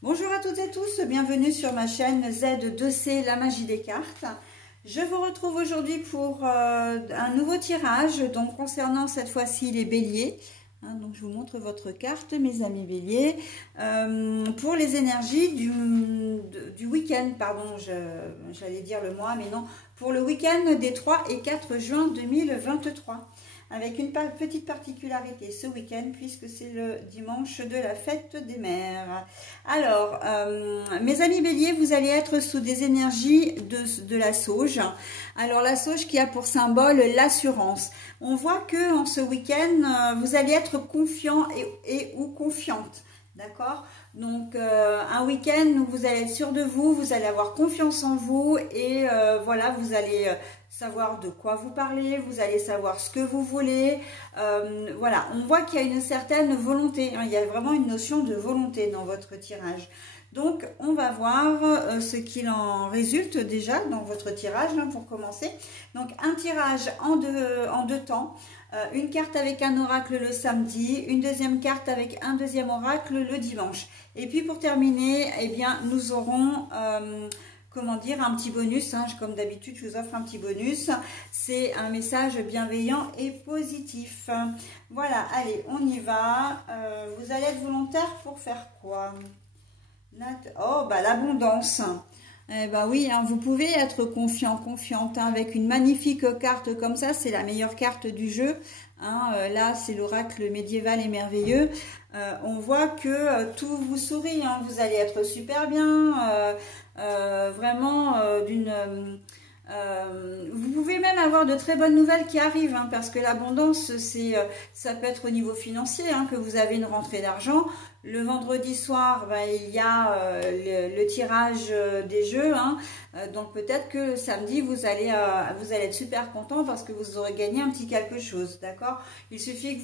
Bonjour à toutes et tous, bienvenue sur ma chaîne Z2C, la magie des cartes. Je vous retrouve aujourd'hui pour un nouveau tirage, donc concernant cette fois-ci les béliers. Donc je vous montre votre carte, mes amis béliers, pour les énergies du week-end, pardon, j'allais dire le mois, mais non, pour le week-end des 3 et 4 juin 2023. Avec une petite particularité ce week-end, puisque c'est le dimanche de la fête des mères. Alors, mes amis béliers, vous allez être sous des énergies de la sauge. Alors, la sauge qui a pour symbole l'assurance. On voit que en ce week-end, vous allez être confiant et ou confiante. D'accord? Donc, un week-end où vous allez être sûr de vous, vous allez avoir confiance en vous et voilà, vous allez savoir de quoi vous parlez, vous allez savoir ce que vous voulez. Voilà, on voit qu'il y a une certaine volonté, hein, il y a vraiment une notion de volonté dans votre tirage. Donc, on va voir ce qu'il en résulte déjà dans votre tirage, hein, pour commencer. Donc, un tirage en deux temps. Une carte avec un oracle le samedi, une deuxième carte avec un deuxième oracle le dimanche. Et puis, pour terminer, eh bien, nous aurons... comment dire, un petit bonus, hein, comme d'habitude je vous offre un petit bonus, c'est un message bienveillant et positif. Voilà, allez, on y va. Vous allez être volontaire pour faire quoi? Oh, bah l'abondance. Eh bah oui, hein, vous pouvez être confiant, confiante, hein, avec une magnifique carte comme ça, c'est la meilleure carte du jeu. Hein, là, c'est l'oracle médiéval et merveilleux. On voit que tout vous sourit, hein, vous allez être super bien, vraiment vous pouvez même avoir de très bonnes nouvelles qui arrivent, hein, parce que l'abondance, ça peut être au niveau financier, hein, que vous avez une rentrée d'argent. Le vendredi soir, ben, il y a le tirage des jeux, hein, donc peut-être que samedi, vous allez être super content parce que vous aurez gagné un petit quelque chose, d'accord? Il suffit que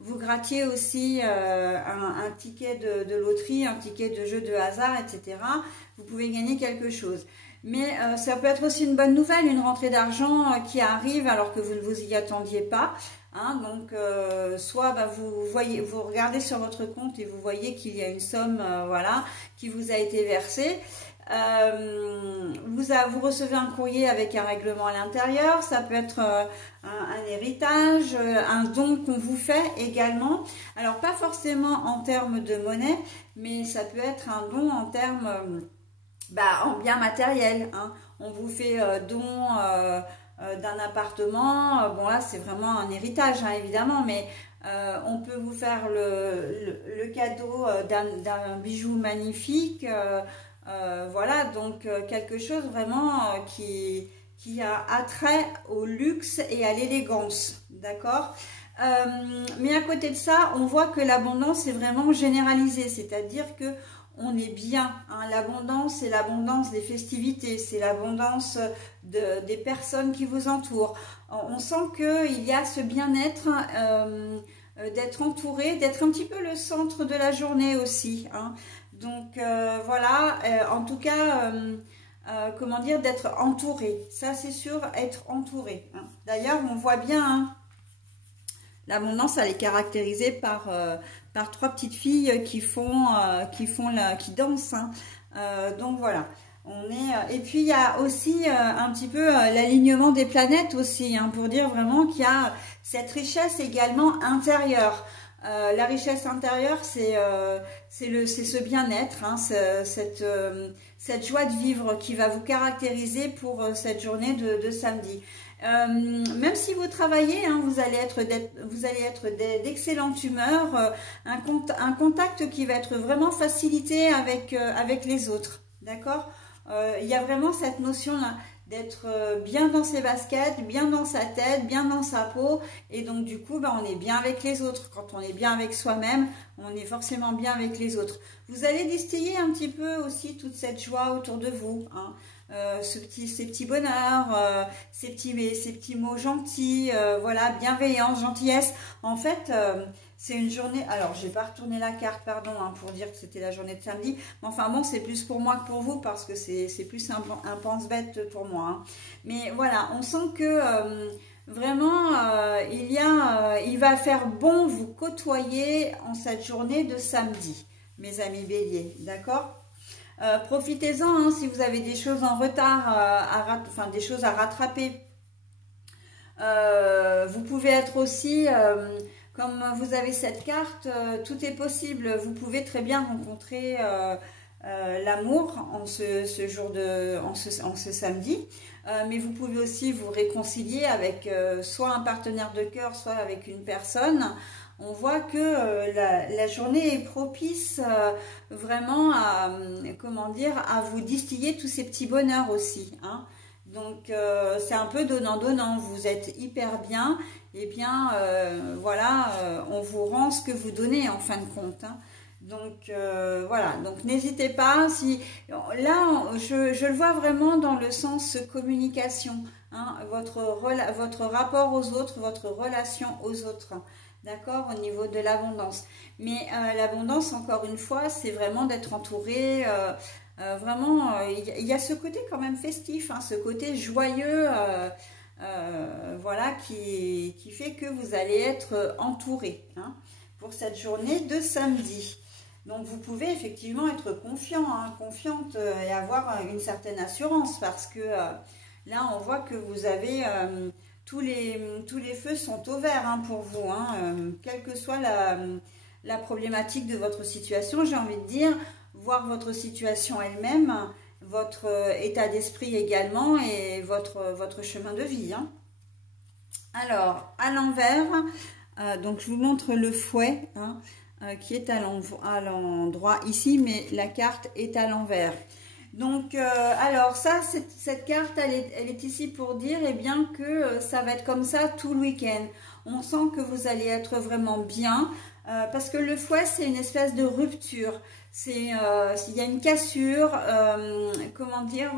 vous grattiez aussi un ticket de loterie, un ticket de jeu de hasard, etc. Vous pouvez gagner quelque chose. Mais ça peut être aussi une bonne nouvelle, une rentrée d'argent qui arrive alors que vous ne vous y attendiez pas. Hein, donc, soit bah, vous regardez sur votre compte et vous voyez qu'il y a une somme, voilà, qui vous a été versée. Vous recevez un courrier avec un règlement à l'intérieur, ça peut être un héritage, un don qu'on vous fait également. Alors, pas forcément en termes de monnaie, mais ça peut être un don en termes... en bien matériel, hein. On vous fait don d'un appartement, bon là c'est vraiment un héritage, hein, évidemment, mais on peut vous faire le cadeau d'un bijou magnifique, voilà, donc quelque chose vraiment qui a attrait au luxe et à l'élégance, d'accord? Mais à côté de ça, on voit que l'abondance est vraiment généralisée, c'est-à-dire que on est bien, hein. L'abondance, c'est l'abondance des festivités, c'est l'abondance des personnes qui vous entourent. On sent qu'il y a ce bien-être, d'être entouré, d'être un petit peu le centre de la journée aussi, hein. Donc voilà, en tout cas, comment dire, d'être entouré. Ça c'est sûr, être entouré, hein. D'ailleurs, on voit bien, hein, l'abondance, elle est caractérisée par trois petites filles qui dansent, hein. Donc voilà. Et puis il y a aussi un petit peu l'alignement des planètes aussi, hein, pour dire vraiment qu'il y a cette richesse également intérieure. La richesse intérieure, c'est ce bien-être, hein, cette joie de vivre qui va vous caractériser pour cette journée de samedi. Même si vous travaillez, hein, vous allez être d'excellente humeur, un contact qui va être vraiment facilité avec les autres, d'accord? Il y a vraiment cette notion-là d'être bien dans ses baskets, bien dans sa tête, bien dans sa peau, et donc du coup, on est bien avec les autres. Quand on est bien avec soi-même, on est forcément bien avec les autres. Vous allez distiller un petit peu aussi toute cette joie autour de vous, hein. Ces petits bonheurs, ces petits mots gentils, voilà, bienveillance, gentillesse. En fait, c'est une journée... Alors, j'ai pas retourné la carte, pardon, hein, pour dire que c'était la journée de samedi. Mais enfin bon, c'est plus pour moi que pour vous, parce que c'est plus un pense-bête pour moi, hein. Mais voilà, on sent que... vraiment, il va faire bon vous côtoyer en cette journée de samedi. mes amis béliers, d'accord? Profitez-en, hein, si vous avez des choses en retard, enfin des choses à rattraper. Vous pouvez être aussi, comme vous avez cette carte, tout est possible. Vous pouvez très bien rencontrer l'amour en ce jour en ce samedi. Mais vous pouvez aussi vous réconcilier avec soit un partenaire de cœur, soit avec une personne. On voit que la journée est propice vraiment à, comment dire, à vous distiller tous ces petits bonheurs aussi, hein. Donc c'est un peu donnant-donnant, vous êtes hyper bien, et bien voilà, on vous rend ce que vous donnez en fin de compte, hein. Donc voilà, donc n'hésitez pas, si là je le vois vraiment dans le sens communication, hein, votre rapport aux autres, votre relation aux autres, d'accord, au niveau de l'abondance. Mais l'abondance, encore une fois, c'est vraiment d'être entouré, vraiment, il y a ce côté quand même festif, hein, ce côté joyeux, voilà, qui fait que vous allez être entouré, hein, pour cette journée de samedi. Donc vous pouvez effectivement être confiant, hein, confiante et avoir une certaine assurance, parce que là on voit que vous avez tous les feux sont au vert, hein, pour vous, hein, quelle que soit la problématique de votre situation, j'ai envie de dire, voir votre situation elle-même, votre état d'esprit également et votre chemin de vie, hein. Alors, à l'envers, donc je vous montre le fouet, hein, qui est à l'endroit ici, mais la carte est à l'envers. Donc, alors ça, cette carte, elle est ici pour dire, eh bien, que ça va être comme ça tout le week-end. On sent que vous allez être vraiment bien, parce que le fouet, c'est une espèce de rupture. C'est s'il y a une cassure, comment dire,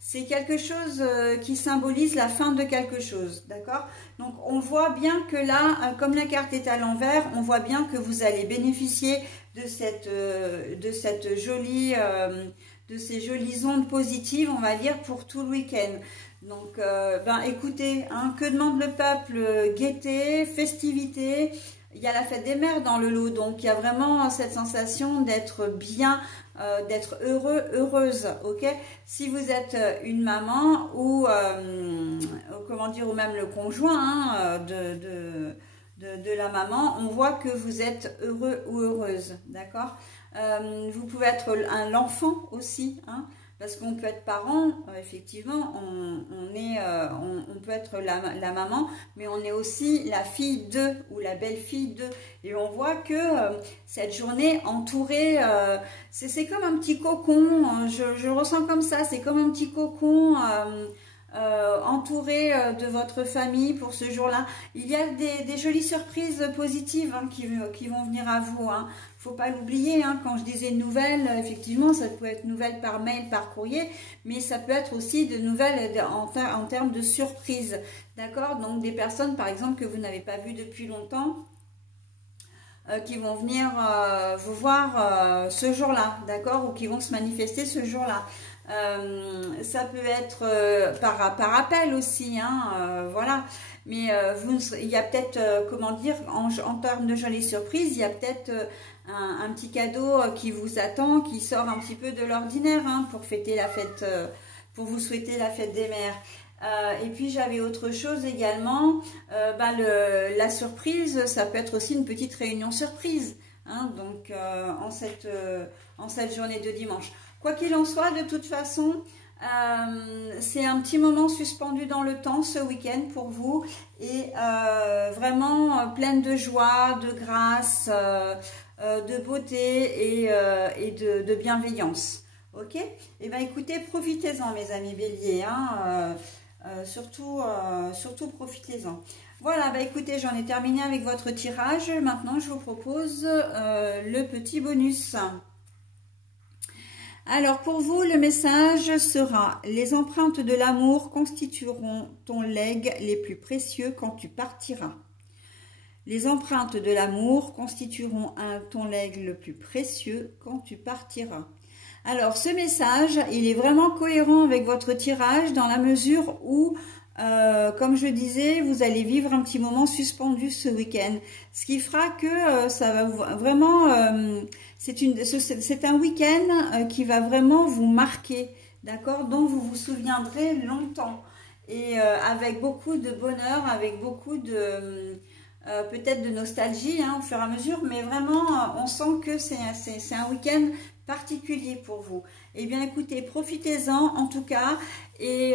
c'est quelque chose qui symbolise la fin de quelque chose, d'accord? Donc on voit bien que là, comme la carte est à l'envers, on voit bien que vous allez bénéficier de cette jolie, de ces jolies ondes positives, on va dire, pour tout le week-end. Donc, ben écoutez, hein, que demande le peuple? Gaieté, festivité. Il y a la fête des mères dans le lot, donc il y a vraiment cette sensation d'être bien, d'être heureux, heureuse, ok? Si vous êtes une maman ou, comment dire, ou même le conjoint, hein, de la maman, on voit que vous êtes heureux ou heureuse, d'accord? Vous pouvez être l'enfant aussi, hein, parce qu'on peut être parent, effectivement, on peut être la maman, mais on est aussi la fille d'eux ou la belle-fille d'eux. Et on voit que cette journée entourée, c'est comme un petit cocon, je ressens comme ça, c'est comme un petit cocon entouré de votre famille pour ce jour-là. Il y a des jolies surprises positives, hein, qui vont venir à vous, hein. Faut pas l'oublier, hein, quand je disais nouvelles, effectivement, ça peut être nouvelles par mail, par courrier, mais ça peut être aussi de nouvelles en termes de surprises, d'accord? Donc des personnes, par exemple, que vous n'avez pas vues depuis longtemps, qui vont venir vous voir ce jour-là, d'accord? Ou qui vont se manifester ce jour-là. Ça peut être par appel aussi, hein, voilà. Mais il y a peut-être, comment dire, en termes de jolies surprises, il y a peut-être un petit cadeau qui vous attend, qui sort un petit peu de l'ordinaire, hein, pour fêter la fête, pour vous souhaiter la fête des mères. Et puis j'avais autre chose également, la surprise, ça peut être aussi une petite réunion surprise, hein, donc en cette journée de dimanche. Quoi qu'il en soit, de toute façon, c'est un petit moment suspendu dans le temps ce week-end pour vous, et vraiment pleine de joie, de grâce, de beauté et de bienveillance. Ok? Et bien écoutez, profitez-en mes amis béliers, hein, surtout profitez-en. Voilà, bah écoutez, j'en ai terminé avec votre tirage. Maintenant, je vous propose le petit bonus. Alors pour vous, le message sera: les empreintes de l'amour constitueront ton legs les plus précieux quand tu partiras. Les empreintes de l'amour constitueront ton legs le plus précieux quand tu partiras. Alors ce message, il est vraiment cohérent avec votre tirage dans la mesure où, comme je disais, vous allez vivre un petit moment suspendu ce week-end. Ce qui fera que ça va vraiment... c'est un week-end qui va vraiment vous marquer, d'accord, dont vous vous souviendrez longtemps. Et avec beaucoup de bonheur, avec beaucoup de peut-être de nostalgie au fur et à mesure, mais vraiment on sent que c'est un week-end particulier pour vous. Eh bien écoutez, profitez-en en tout cas, et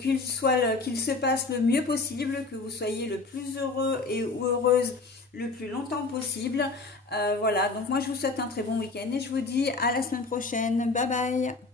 qu'il se passe le mieux possible, que vous soyez le plus heureux ou heureuse le plus longtemps possible. Voilà, donc moi je vous souhaite un très bon week-end et je vous dis à la semaine prochaine. Bye bye.